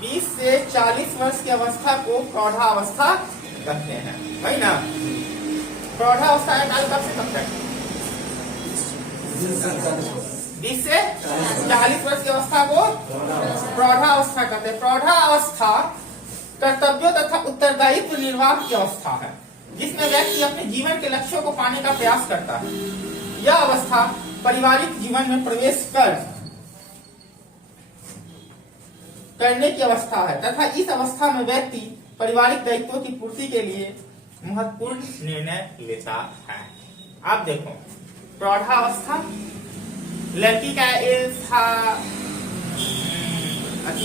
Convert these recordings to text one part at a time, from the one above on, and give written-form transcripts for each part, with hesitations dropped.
20 से 40 वर्ष की अवस्था को प्रौढ़ावस्था कहते हैं, वही ना। प्रौढ़ावस्था का काल कब से कब तक? 20 से 40 वर्ष की अवस्था को प्रौढ़ावस्था कहते हैं। प्रौढ़ावस्था कर्तव्यों तथा उत्तरदायित्व निर्वाह की अवस्था है, जिसमें व्यक्ति अपने जीवन के लक्ष्यों को पाने का प्रयास करता है। यह अवस्था पारिवारिक जीवन में प्रवेश करने की अवस्था है तथा इस अवस्था में व्यक्ति पारिवारिक दायित्वों की पूर्ति के लिए महत्वपूर्ण निर्णय लेता है। आप देखो, प्रौढ़ावस्था लड़की का एज था,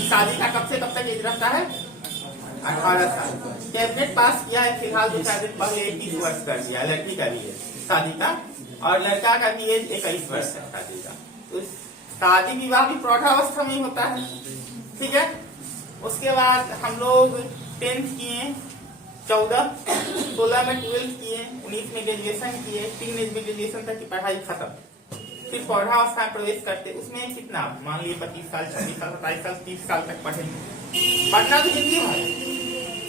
शादी का कब से कब तक एज रहता है? 18 साल। कैबिनेट पास किया है फिलहाल 2 दिन पहले 21 वर्ष कर दिया लड़की का भी एज शादी का, और लड़का का भी एज 21 वर्ष है शादी का। तो शादी विवाह भी प्रौढ़ावस्था में ही होता है, ठीक है। उसके बाद हम लोग 10th किए, 14, 16 में 12 किए, 19 में ग्रेजुएशन किए, 3 एज में ग्रेजुएशन तक की पढ़ाई खत्म। फिर प्रौढ़ावस्था में प्रवेश करते, उसमें कितना मान लीजिए 25 साल, 26 साल, 27 साल, 30 साल तक पढ़ेंगे। पढ़ना तो जिंदगी भर,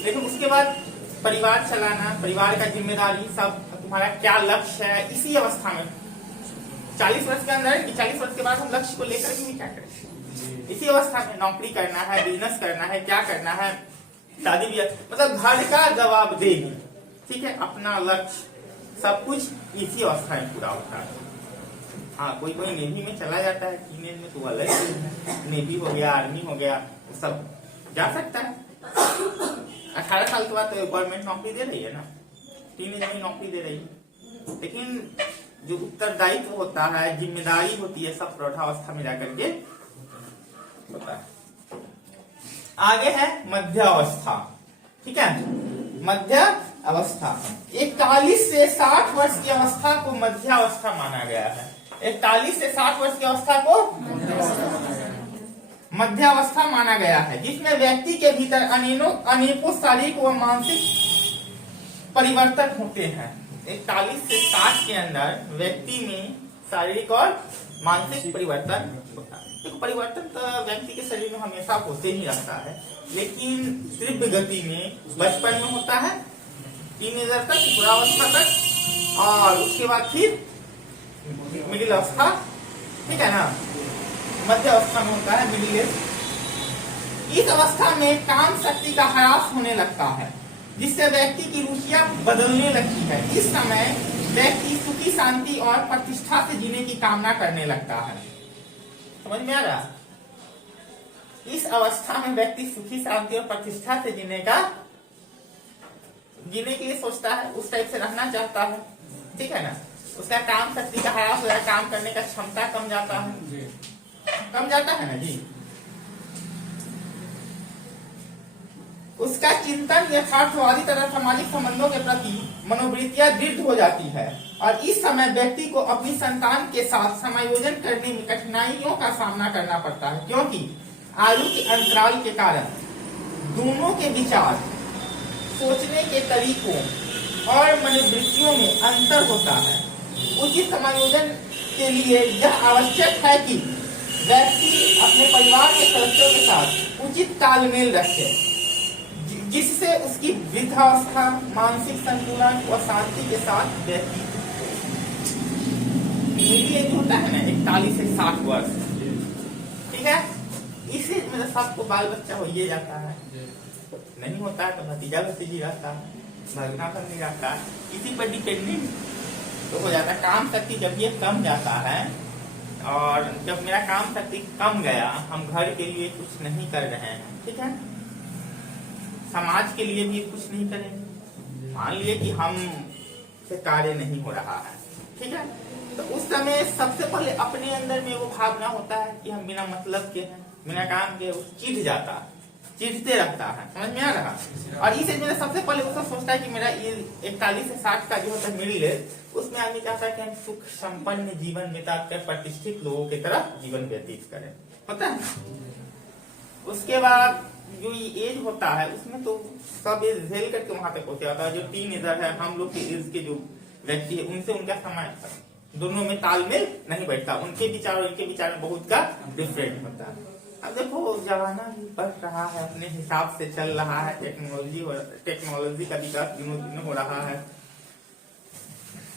लेकिन उसके बाद परिवार चलाना, परिवार का जिम्मेदारी सब, तुम्हारा क्या लक्ष्य है, इसी अवस्था में 40 वर्ष के अंदर कि 40 वर्ष के बाद हम लक्ष्य को लेकर के भी क्या करें, इसी अवस्था में नौकरी करना है, बिजनेस करना है, क्या करना है, शादी भी, मतलब घर का जवाब देगी, ठीक है, अपना लक्ष्य सब कुछ इसी अवस्था में पूरा होता है। हाँ, कोई कोई नेवी में चला जाता है, टीनेज में तो अलग है, नेवी हो गया, आर्मी हो गया, सब जा सकता है। 18 साल के बाद तो गवर्नमेंट नौकरी दे रही है ना, टीनेज में नौकरी दे रही है, लेकिन जो उत्तरदायित्व होता है, जिम्मेदारी होती है, सब प्रौढ़ावस्था में जाकर के होता है। आगे है मध्यावस्था, ठीक है। मध्य अवस्था 41 से 60 वर्ष की अवस्था को मध्यावस्था माना गया है। 41 से 60 वर्ष की अवस्था को मध्यावस्था माना गया है, जिसमें व्यक्ति के भीतर अनेकों शारीरिक व मानसिक परिवर्तन होते हैं। 41 से 60 के अंदर व्यक्ति में शारीरिक और मानसिक परिवर्तन होता है। तो परिवर्तन तो व्यक्ति के शरीर में हमेशा होते ही रहता है, लेकिन तीव्र गति में बचपन में होता है, टीनेजर तक, बुढ़ावस्था तक, और उसके बाद फिर मिडिल अवस्था, ठीक है ना, मध्य अवस्था में होता है मिडिल एज। इस अवस्था में काम शक्ति का ह्रास होने लगता है, जिससे व्यक्ति की रुचियां बदलने लगती है। इस समय व्यक्ति सुखी, शांति और प्रतिष्ठा से जीने की कामना करने लगता है। समझ में आ रहा? इस अवस्था में व्यक्ति सुखी, शांति और प्रतिष्ठा से जीने के लिए सोचता है, उस टाइप से रहना चाहता है, ठीक है ना। उसका काम शक्ति का ह्रास हो, काम करने का क्षमता कम जाता है ना जी। उसका चिंतन यथार्थवादी तथा सामाजिक संबंधों के प्रति मनोवृत्तियां दृढ़ हो जाती है, और इस समय व्यक्ति को अपनी संतान के साथ समायोजन करने में कठिनाइयों का सामना करना पड़ता है, क्योंकि आयु के अंतराल के कारण दोनों के विचार, सोचने के तरीकों और मनोवृत्तियों में अंतर होता है। उचित समायोजन के लिए यह आवश्यक है कि व्यक्ति अपने परिवार के सदस्यों के साथ उचित तालमेल रखे, जिससे उसकी वृद्धावस्था मानसिक संतुलन और शांति के साथ व्यतीत होता है ना, 41 से 60 वर्ष, ठीक है। इसी में सबको बाल बच्चा हो ही जाता है, नहीं होता है तो भतीजा भतीजी रहता है, भगना भगनी रहता है, इसी पर डिपेंडेंट तो हो जाता है। काम शक्ति जब ये कम जाता है, और जब मेरा काम शक्ति कम गया, हम घर के लिए कुछ नहीं कर रहे हैं, ठीक है, समाज के लिए भी कुछ नहीं करेंगे, मान लिए कि हम से कार्य नहीं हो रहा है, ठीक है, तो उस समय सबसे पहले अपने अंदर में वो भावना होता है कि हम बिना मतलब के हैं, बिना काम के, चिढ़ते रहता है। समझ में आ रहा? और इस एज में सबसे पहले वो सोचता है कि मेरा ये 41 से 60 का जो होता है मिडिल एज, उसमें आदमी चाहता है कि हम सुख संपन्न जीवन बिताकर प्रतिष्ठित लोगों की तरह जीवन व्यतीत करें, होता है। उसके बाद जो ये एज होता है, उसमें तो सब एज झेल करके वहां तक पहुंचा होता है। जो टीनेजर है, हम लोग के एज के जो व्यक्ति है, उनसे उनका समय दोनों में तालमेल नहीं बैठता, उनके विचार और इनके विचार में बहुत का डिफरेंट होता है। अब देखो जमाना भी बढ़ रहा है, अपने हिसाब से चल रहा है, टेक्नोलॉजी का विकास दिनों दिन हो रहा है,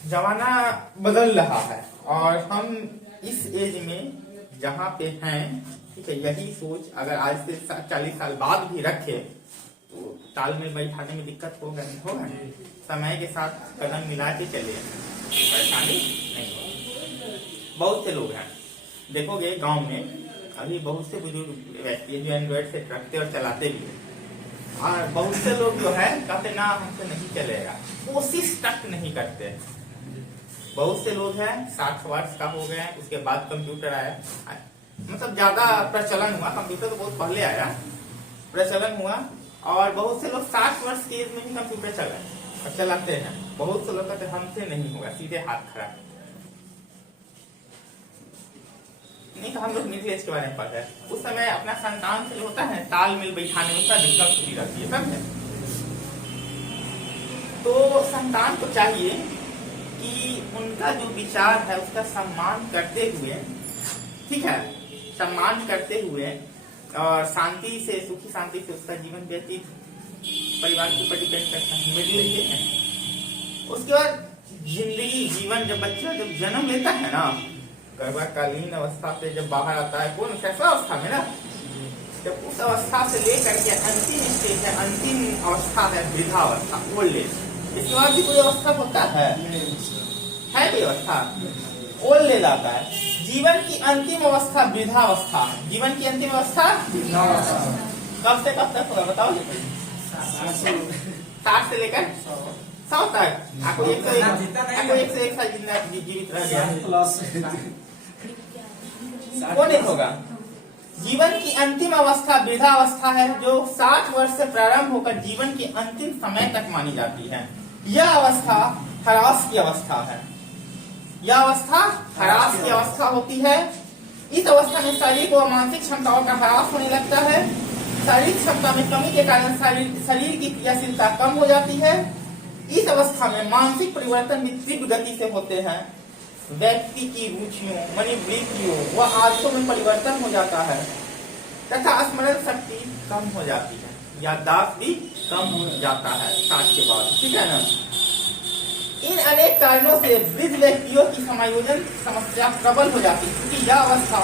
जमाना बदल रहा है। और हम इस एज में जहाँ पे हैं, ठीक है, यही सोच अगर आज से 40 साल बाद भी रखे तो तालमेल बैठाने में दिक्कत होगा नहीं होगा। समय के साथ कदम मिला के चले, परेशानी नहीं होगी। बहुत से लोग हैं, देखोगे गांव में अभी बहुत से बुजुर्ग व्यक्ति हैं जो एंड्रॉइड सेट रखते और चलाते भी हैं, और बहुत से लोग जो है कहते ना हमसे नहीं चलेगा, कोशिश तक नहीं करते। बहुत से लोग हैं 60 वर्ष का हो गए, उसके बाद कंप्यूटर आया, मतलब ज्यादा प्रचलन हुआ, कंप्यूटर तो बहुत पहले आया, प्रचलन हुआ, और बहुत से लोग 60 वर्ष की एज में ही कंप्यूटर चलाए और चलाते हैं। बहुत से लोग कहते हमसे नहीं होगा, सीधे हाथ खड़ा। नहीं तो हम लोग मिडिल एज के बारे में पढ़ रहे हैं, उस समय अपना संतान से होता है तालमेल बैठाने में दिक्कत होती रहती है, समझे। तो संतान को चाहिए कि उनका जो विचार है उसका सम्मान करते हुए, ठीक है, सम्मान करते हुए और शांति से, सुखी शांति से उसका जीवन व्यतीत परिवार के ऊपर डिपेंड करता है, मिडिल एज है। उसके बाद जिंदगी जीवन, जब बच्चा जब जन्म लेता है ना, गर्भाकालीन अवस्था से जब बाहर आता है, कौन कैसा अवस्था में ना, जब उस अवस्था से लेकर के अंतिम स्टेज है, अंतिम अवस्था है वृद्धावस्था, ओल्ड एज। इसके बाद भी कोई अवस्था होता है कोई अवस्था, ओल्ड एज आता है। जीवन की अंतिम अवस्था वृद्धावस्था, जीवन की अंतिम अवस्था कब से कब तक होगा बताओ? 60 से लेकर 100 तक। आपको 101 साल जीवित रह गया, कौन एक होगा? जीवन की अंतिम अवस्था वृद्धावस्था है, जो 60 वर्ष से प्रारंभ होकर जीवन के अंतिम समय तक मानी जाती है। यह अवस्था ह्रास की अवस्था है, यह अवस्था ह्रास की अवस्था होती है। इस अवस्था में शारीरिक और मानसिक क्षमताओं का ह्रास होने लगता है। शारीरिक क्षमता में कमी के कारण शरीर की क्रियाशीलता कम हो जाती है। इस अवस्था में मानसिक परिवर्तन भी तीव्र गति से होते हैं। व्यक्ति की रुचियों, मनोवृत्तियों व आदतों में परिवर्तन हो जाता है तथा स्मरण शक्ति कम हो जाती है, याददाश्त भी कम हो जाता है 60 के बाद, ठीक है ना। इन अनेक कारणों से वृद्ध व्यक्तियों की समायोजन समस्या प्रबल हो जाती है, क्योंकि यह अवस्था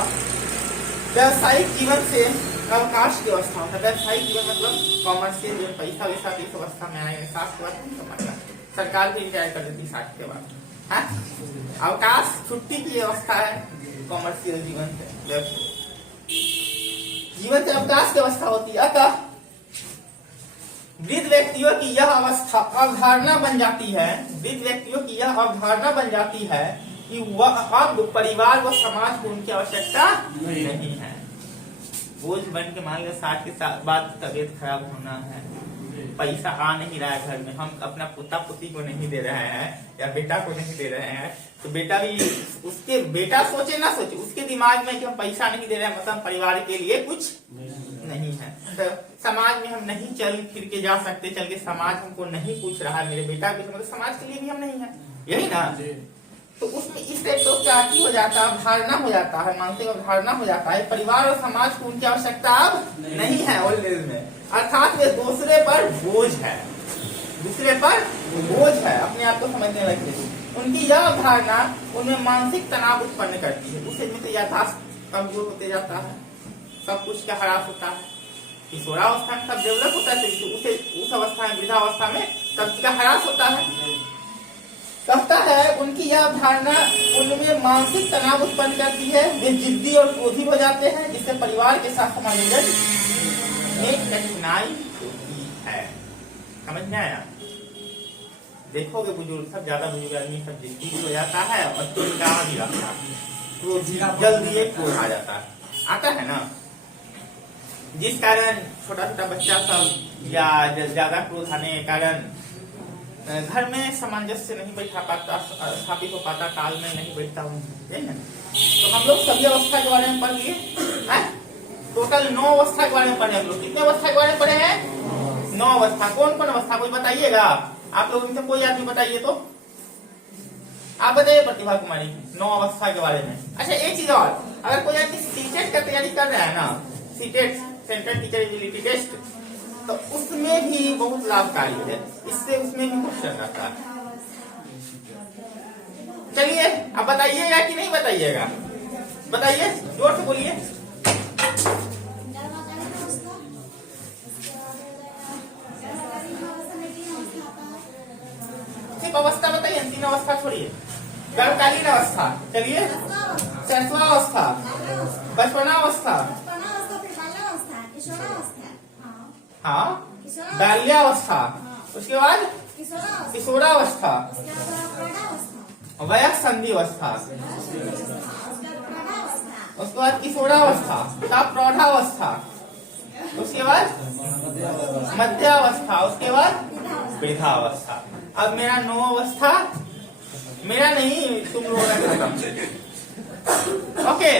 व्यवसायिक जीवन से अवकाश की अवस्था होता है। व्यवसायिक जीवन मतलब कॉमर्शियल जीवन, पैसा वैसा इस अवस्था में आएंगे 60 के बाद, समझना। सरकार भी रिटायर कर देती 60 के बाद। अवकाश छुट्टी की अवस्था है कॉमर्शियल जीवन से, जीवन से अवकाश की अवस्था होती है। अतः वृद्ध व्यक्तियों की यह अवस्था अवधारणा बन जाती है, वृद्ध व्यक्तियों की यह अवधारणा बन जाती है कि वह अब परिवार व समाज को उनकी आवश्यकता नहीं है। बोझ बन के मान लो 60 के बाद तबीयत खराब होना है, पैसा आ नहीं रहा है घर में, हम अपना पोता पोती को नहीं दे रहे हैं या बेटा को नहीं दे रहे हैं, तो बेटा भी उसके बेटा सोचे ना सोचे, उसके दिमाग में कि हम पैसा नहीं दे रहे हैं मतलब परिवार के लिए कुछ नहीं है। तो समाज में हम नहीं चल फिर के जा सकते, चल के समाज हमको नहीं पूछ रहा है मेरे बेटा के, मतलब समाज के लिए भी हम नहीं है, यही ना। तो उसमें इस टाइप तो क्या हो जाता है, अवधारणा हो जाता है, मानसिक अवधारणा हो जाता है, परिवार और समाज को उनकी आवश्यकता अब नहीं है ओल्ड एज में, अर्थात वे दूसरे पर बोझ है, दूसरे पर बोझ है, अपने आप को समझने लगे। उनकी यह अवधारणा उनमें मानसिक तनाव उत्पन्न करती है। उस एज में तो याददाश्त कमजोर होते जाता है, सब कुछ का ह्रास होता है। किशोरावस्था में सब डेवलप होता है, तो उस अवस्था में वृद्धावस्था में सबका ह्रास होता है। कहता है उनकी यह धारणा उनमें मानसिक तनाव उत्पन्न करती है, वे जिद्दी और क्रोधी हो जाते हैं, जिससे परिवार के साथ समायोजन में कठिनाई होती है। समझ में आया? देखोगे बुजुर्ग सब, ज्यादा बुजुर्ग आदमी सब जिद्दी हो जाता है और चिंता भी रखता है, तो जल्दी एक क्रोध आ जाता है, आता है ना, जिस कारण छोटा छोटा बच्चा सब या ज्यादा क्रोध आने के कारण घर में सामंजस्य नहीं बैठा पाता, स्थापित हो पाता, तालमेल नहीं बैठता हूँ। तो हम लोग सभी अवस्था के बारे में पढ़ लिए, टोटल 9 अवस्था के बारे में पढ़े हम लोग। कितने अवस्था के बारे में पढ़े हैं? 9 अवस्था। कौन कौन अवस्था कोई बताइएगा? आप लोग इनसे कोई आदमी बताइए तो, आप बताइए प्रतिभा कुमारी 9 अवस्था के बारे में। अच्छा एक चीज और, अगर कोई आदमी सीटेट का तैयारी कर रहा है ना, CTET central teacher ability test, तो उसमें भी बहुत लाभकारी है, इससे उसमें भी क्वेश्चन आता है। चलिए अब बताइएगा कि नहीं बताइएगा, बताइए जोर से बोलिए। सिर्फ अवस्था बताइए, तीन अवस्था छोड़िए। गर्भकालीन अवस्था, चलिए। शैशवावस्था, बचपनावस्था, हाँ, बाल्यावस्था, उसके बाद किशोरावस्था, वयस्क संधिवस्था, उसके बाद किशोरावस्था, तब प्रौढ़ावस्था, उसके बाद मध्यावस्था, उसके बाद वृद्धावस्था। अब मेरा 9 अवस्था, मेरा नहीं, तुम लोगों का खत्म। ओके।